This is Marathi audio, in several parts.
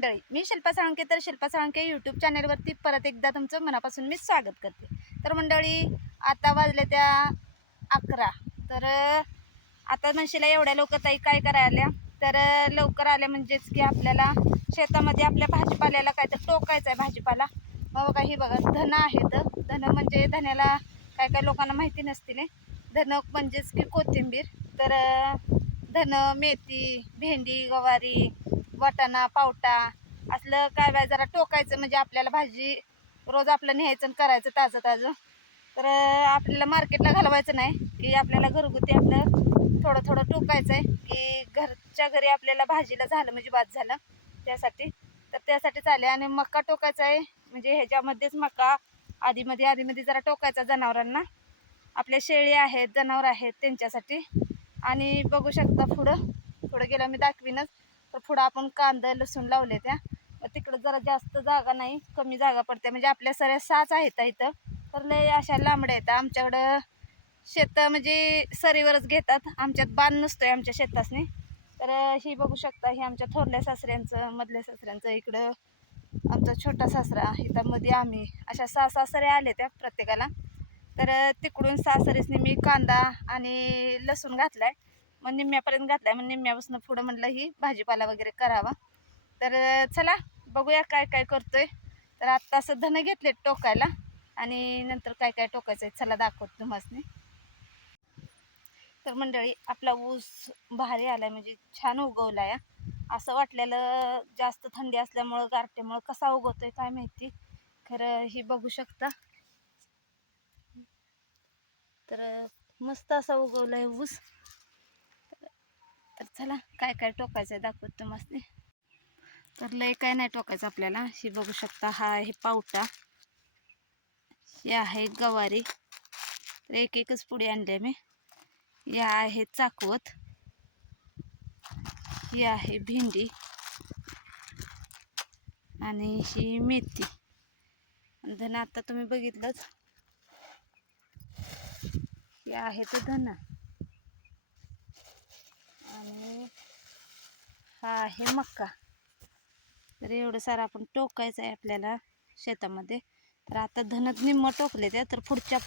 मंडळी, मी शिल्पा साळुंखे. तर शिल्पा साळुंखे यूट्यूब चॅनलवरती परत एकदा तुमचं मनापासून मी स्वागत करते. तर मंडळी, आता वाजले त्या 11. तर आता म्हणशीला एवढ्या लोक ताई काय करायला, तर लवकर आल्या म्हणजेच की आपल्याला शेतामध्ये आपल्या भाजीपाल्याला काय तर टोकायचं आहे भाजीपाला. मग बघा, ही बघा धनं आहेत. धनं म्हणजे धन्याला काय काय लोकांना माहिती नसतील. धनं म्हणजेच की कोथिंबीर. तर धनं, मेथी, भेंडी, गवारी, वाटाणा, पावटा असलं काय बाय जरा टोकायचं म्हणजे आपल्याला भाजी रोज आपलं न्यायचं आणि करायचं ताजं ताजं. तर आपल्याला मार्केटला घालवायचं नाही, की आपल्याला घरगुती आपलं थोडं थोडं टोकायचं आहे, की घरच्या घरी आपल्याला भाजीला झालं म्हणजे बाद झालं त्यासाठी. तर त्यासाठी चालेल. आणि मका टोकायचा आहे, म्हणजे ह्याच्यामध्येच मका आधीमध्ये जरा टोकायचा जनावरांना. आपल्या शेळी आहेत, जनावर आहेत त्यांच्यासाठी. आणि बघू शकता पुढं गेलं मी दाखवीनच. तर पुढं आपण कांदा लसूण लावले त्या. तिकडं जरा जास्त जागा नाही, कमी जागा पडते. म्हणजे आपल्या सऱ्या 6च आहेत इथं. तर लय अशा लांबड्या आहेत आमच्याकडं. शेत म्हणजे सरीवरच घेतात, आमच्यात बांध नसतोय आमच्या शेतासनी. तर ही बघू शकता, ही आमच्या थोरल्या सासऱ्यांचं, मधल्या सासऱ्यांचं. इकडं आमचा छोटा सासरा, इथं मध्ये आम्ही, अशा 6 सासऱ्या आले त्या प्रत्येकाला. तर तिकडून सासरीसने मी कांदा आणि लसूण घातलाय. मग निम्म्यापर्यंत घातलाय, मग निम्म्यापासून पुढं म्हणलं ही भाजीपाला वगैरे करावा. तर चला बघूया काय काय करतोय. तर आत्ता असं धनं घेतले टोकायला, आणि नंतर काय काय टोकायचं आहे चला दाखवतो तुम्हाला. तर मंडळी, आपला ऊस भारी आलाय, म्हणजे छान उगवलाय. असं वाटलेलं जास्त थंडी असल्यामुळं, गारठ्यामुळं कसा उगवतोय काय माहिती. खरं ही बघू शकता. तर मस्त असा उगवलाय ऊस. तर चला काय काय टोकायचं आहे दाखवत तुम्हाला. तर लय काय नाही टोकायचं आपल्याला. ही बघू शकता, हा आहे पावटा, ही आहे गवारी. तर एक एकच पुडी आणली मी. या आहे चाकवत, ही आहे भेंडी, आणि ही मेथी. धन आता तुम्ही बघितलंच, हे आहे तर धन. आणि हा आहे मक्का. तर एवढं सारं आपण टोकायचं आहे आपल्याला शेतामध्ये. तर आता धनच निम्म टोकले त्या. तर पुढच्या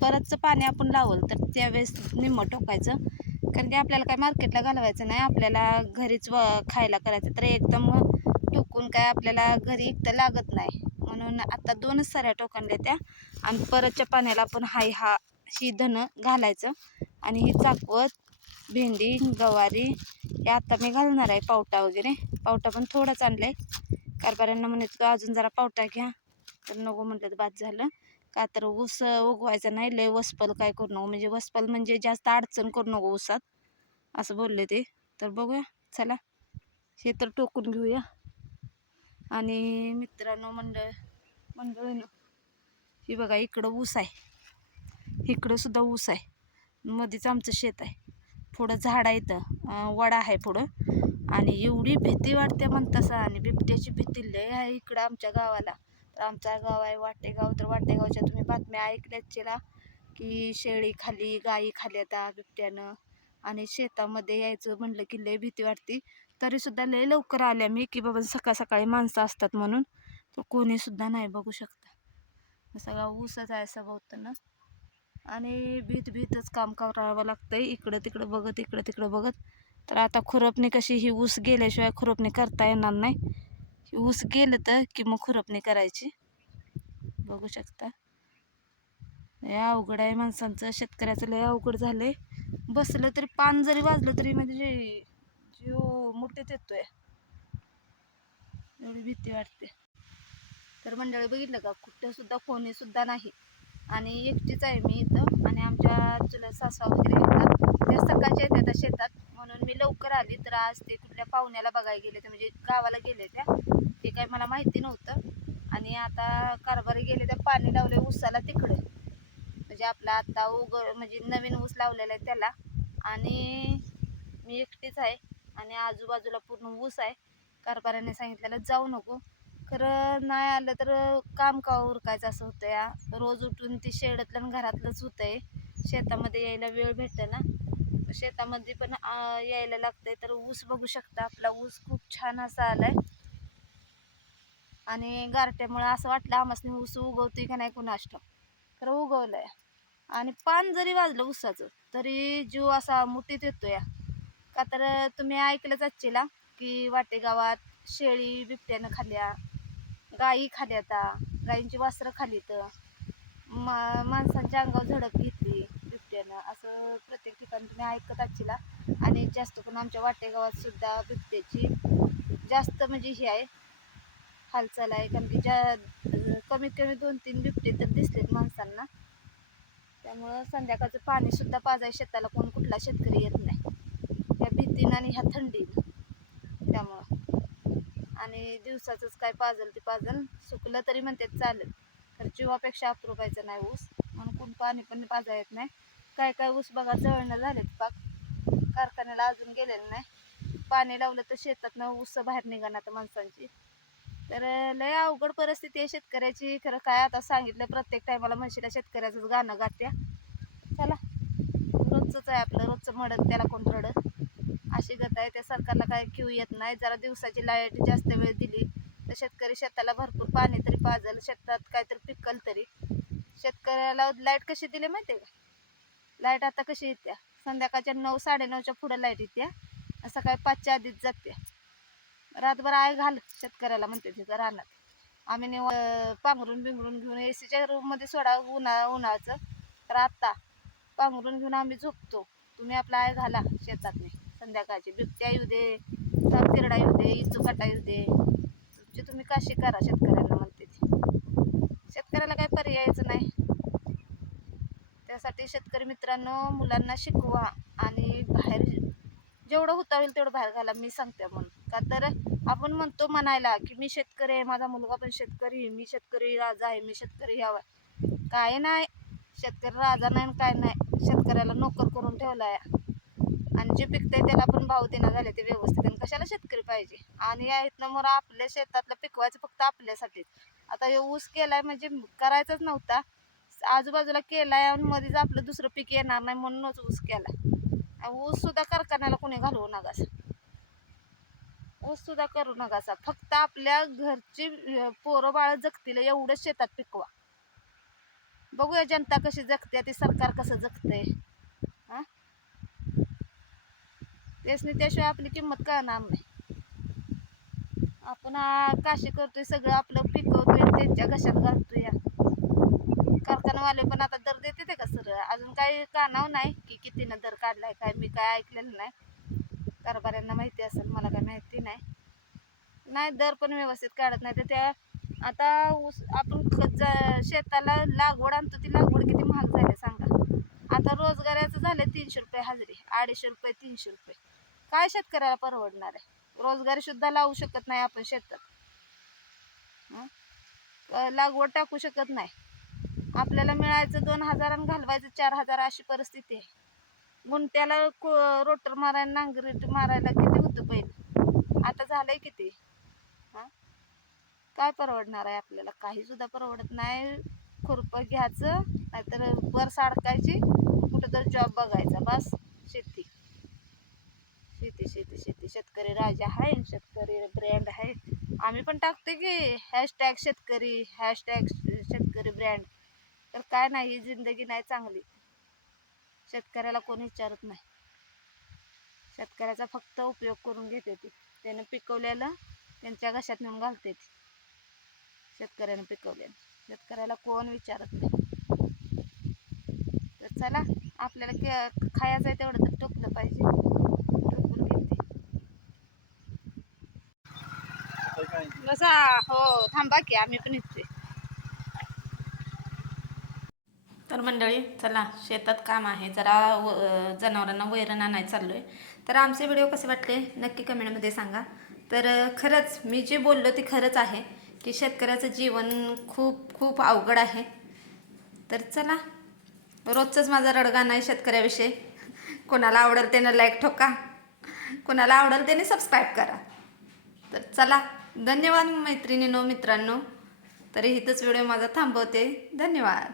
परतचं पाणी आपण लावलं तर त्यावेळेस निम्म टोकायचं, कारण की आपल्याला काय मार्केटला घालवायचं नाही, आपल्याला घरीच खायला करायचं. तर एकदम टोकून काय आपल्याला घरी एकटं लागत नाही, म्हणून आता 2च साऱ्या टोकणल्या त्या. आणि परतच्या पाण्याला आपण ही धनं घालायचं. आणि ही चाकवत, भेंडी, गवारी हे आता मी घालणार आहे. पावटा वगैरे, पावटा पण थोडाच आणलाय. कारभाऱ्यांना म्हणत अजून जरा पावटा घ्या, तर नको म्हटलं तर बाद झालं. का तर ऊस उगवायचा नाही, लय वसपल काय करू नको, म्हणजे वसपल म्हणजे जास्त अडचण करू नको ऊसात, असं बोलले ते. तर बघूया चला, हे तर टोकून घेऊया. आणि मित्रांनो, मंडळीनं, ही बघा इकडं ऊस आहे, इकडं सुद्धा ऊस आहे. मध्येच आमचं शेत आहे. पुढं झाड आहे, इथं वडा आहे पुढं. आणि एवढी भीती वाटते म्हणतासा, आणि बिबट्याची भीती लय आहे इकडं आमच्या गावाला. तर आमचा गाव आहे वाटेगाव. तर वाटेगावच्या तुम्ही बातम्या ऐकल्याचीला, की शेळी खाली, गाई खाली आता बिबट्यानं. आणि शेतामध्ये यायचं म्हणलं की लय भीती वाटते. तरीसुद्धा लय लवकर आल्या मी, की बाबा सकाळ सकाळी माणसं असतात म्हणून. तर कोणीसुद्धा नाही, बघू शकता सगळा ऊसच आहे सभोवतानं. आणि भीतच काम करावं लागतंय, इकडं तिकडं बघत, इकडं तिकडं बघत. तर आता खुरपणी कशी, ही ऊस गेल्याशिवाय खुरपणी करता येणार नाही. ही ऊस गेलं तर की मग खुरपणी करायची. बघू शकता, लय अवघड आहे माणसांचं, शेतकऱ्याचं लय अवघड झालंय. बसलं तरी पान जरी वाजलं तरी म्हणजे जीव मुठीत येतोय, एवढी भीती वाटते. तर मंडळी बघितलं का, कुठं सुद्धा कोणी सुद्धा नाही, आणि एकटीच आहे मी इथं. आणि आमच्या चुलत सासवा वगैरे येतात, त्या सकाळच्या येतात शेतात, म्हणून मी लवकर आली. तर आज ते कुठल्या पाहुण्याला बघायला गेले, ते म्हणजे गावाला गेले त्या, ते काय मला माहिती नव्हतं. आणि आता कारभारी गेले, त्या पाणी लावले ऊसाला तिकडे, म्हणजे आपला आता म्हणजे नवीन ऊस लावलेला आहे त्याला. आणि मी एकटीच आहे, आणि आजूबाजूला पूर्ण ऊस आहे. कारभाऱ्याने सांगितलेलं जाऊ नको, खरं नाही आलं तर काम का उरकायचं असं होतं या. रोज उठून ती शेडतलं आणि घरातलंच होतंय, शेतामध्ये यायला वेळ भेटतं ना. शेतामध्ये पण यायला लागतंय. तर ऊस बघू शकता, आपला ऊस खूप छान असा आलाय. आणि गारट्यामुळं असं वाटलं आम्हाला ऊस उगवतोय का नाही कुणास ठाऊक. खरं उगवलंय. आणि पान जरी वाजलं ऊसाचं तरी जीव असा मुठीत येतोय. का तर तुम्ही ऐकलंच असशीला की वाटेगावात शेळी बिबट्यानं खाल्ल्या, गायी खाल्ल्याता, गायींची वासरं खाल्लीत, माणसांच्या अंगावर झडप घेतली बिबट्यानं, असं प्रत्येक ठिकाणी तुम्ही ऐकत असशीला. आणि जास्त करून आमच्या वाटेगावात सुद्धा बिबट्याची जास्त म्हणजे ही आहे, हालचाल आहे. कारण की कमीत कमी 2-3 बिबटे तर दिसलेत माणसांना. त्यामुळं संध्याकाळचं पाणी सुद्धा पाजाय शेताला कुठला शेतकरी येत नाही ह्या भीतीनं आणि ह्या थंडीनं. त्यामुळं आणि दिवसाचंच काय पाजल ते पाजल, सुकलं तरी म्हणतात चालेल, तर जीवापेक्षा अप्रूपायचं नाही ऊस, म्हणून कोण पाणी पण पाजा येत नाही. काय काय ऊस बघा जळणं झालेत पाक, कारखान्याला अजून गेलेलं नाही. पाणी लावलं तर शेतातनं ऊस बाहेर निघणार तर माणसांची. तर लय अवघड परिस्थिती आहे शेतकऱ्याची. खरं काय आता सांगितलं प्रत्येक टायमाला म्हशीला शेतकऱ्याचंच गाणं गात्या. चला, रोजचंच आहे आपलं, रोजचं मडत त्याला कोण रडत, अशी गत आहे. त्या सरकारला काय क्यू येत नाही. जरा दिवसाची लाईट जास्त वेळ दिली तर शेतकरी शेताला भरपूर पाणी तरी पाजल, शेतात काहीतरी पिकल तरी. शेतकऱ्याला लाईट कशी दिली माहिती आहे का? लाईट आता कशी येत्या, संध्याकाळच्या 9-9:30च्या पुढं लाईट येत्या, सकाळी 5च्या आधीच जाते. रातभर आय घाल शेतकऱ्याला म्हणते तिथं रानात. आम्ही पांघरून बिंघरून घेऊन एसीच्या रूममध्ये सोडा उन्हाळ्याचं, तर आत्ता पांघरून घेऊन आम्ही झोपतो. तुम्ही आपला आय घाला शेतात नाही. संध्याकाळची बिबट्या येऊ दे, सापकिरडा येऊ दे, इचुकाटा येऊ दे, तुमची तुम्ही काशी करा शेतकऱ्यांना म्हणते ती. शेतकऱ्याला काही पर्यायच नाही. त्यासाठी शेतकरी मित्रांनो, मुलांना शिकवा आणि बाहेर जेवढं होता होईल तेवढं बाहेर घाला, मी सांगते म्हणून. का तर आपण म्हणतो म्हणायला की मी शेतकरी आहे, माझा मुलगा पण शेतकरी, मी शेतकरी राजा आहे, मी शेतकरी यावा. काय नाही, शेतकरी राजा नाही काय नाही, शेतकऱ्याला नोकर करून ठेवला आहे. आणि जे पिकतंय त्याला पण भाव देणं झाले ते व्यवस्थित. आणि कशाला शेतकरी पाहिजे. आणि आहेत ना मग आपल्या शेतातलं पिकवायचं फक्त आपल्यासाठीच. आता हे ऊस केलाय म्हणजे करायचंच नव्हता, आजूबाजूला केलाय आणि मध्येच आपलं दुसरं पीक येणार नाही म्हणूनच ऊस केला. ऊस सुद्धा कारखान्याला कोणी घालवू नका, ऊस सुद्धा करू नका. फक्त आपल्या घरची पोरं बाळ जगतील एवढंच शेतात पिकवा. बघूया जनता कशी जगते, ते सरकार कसं जगतंय. हां, तेच नाही, त्याशिवाय आपली किंमत कळणार नाही. आपण काशी करतोय, सगळं आपलं पिकवतोय, त्यांच्या घशात घालतोय. कारखानवाले पण आता दर देते ते का सर, अजून काही कानाव नाही की कितीनं दर काढलाय काय, मी काय ऐकलेलं नाही. कारभाऱ्यांना माहिती असेल, मला काय माहिती नाही. दर पण व्यवस्थित काढत नाही. तर त्या आता ऊस आपण शेताला लागवड आणतो, ती लागवड किती महाग झाली सांगा. आता रोजगाराचं झालं 300 रुपये हजेरी, 250 रुपये, 300 रुपये. काय शेतकऱ्याला परवडणार आहे? रोजगारी सुद्धा लावू शकत नाही आपण शेतात. लागवड टाकू शकत नाही. आपल्याला मिळायचं 2,000 आणि घालवायचं 4,000, अशी परिस्थिती आहे. गुंट्याला रोटर मारायला, नांगरीट मारायला किती होतं पहिलं, आता झालंय किती. काय परवडणार आहे आपल्याला? काही सुद्धा परवडत नाही. खुरपं घ्यायचं, नाहीतर बर्स अडकायची, कुठं तर जॉब बघायचा, बस. शेती शेती शेती शेती, शेतकरी राजा आहे, शेतकरी ब्रँड आहे. आम्ही पण टाकतो की हॅशटॅग शेतकरी, हॅशटॅग शेतकरी ब्रँड. तर काय नाही, ही जिंदगी नाही चांगली. शेतकऱ्याला कोणी विचारत नाही. शेतकऱ्याचा फक्त उपयोग करून घेते ती. त्यानं पिकवलेलं त्यांच्या घशात नेऊन घालते ती. शेतकऱ्यानं पिकवलेलं शेतकऱ्याला कोण विचारत नाही. तर चला, आपल्याला खायचं आहे तेवढं तर टोकलं पाहिजे. टोकून घेते बसा. हो, थांबा की आम्ही पण येतोय. तर मंडळी, चला शेतात काम आहे जरा, जनावरांना वैरण आणायला चाललो आहे. तर आमचे व्हिडिओ कसे वाटले नक्की कमेंटमध्ये सांगा. तर खरंच मी जे बोललो ते खरंच आहे की शेतकऱ्याचं जीवन खूप खूप अवघड आहे. तर चला, रोजचंच माझा रडगाणं आहे शेतकऱ्याविषयी. कोणाला आवडेल त्यानं लाईक ठोका, कोणाला आवडेल त्याने सबस्क्राईब करा. तर चला, धन्यवाद मैत्रिणींनो, मित्रांनो. तरी इथंच व्हिडिओ माझा थांबवते. धन्यवाद.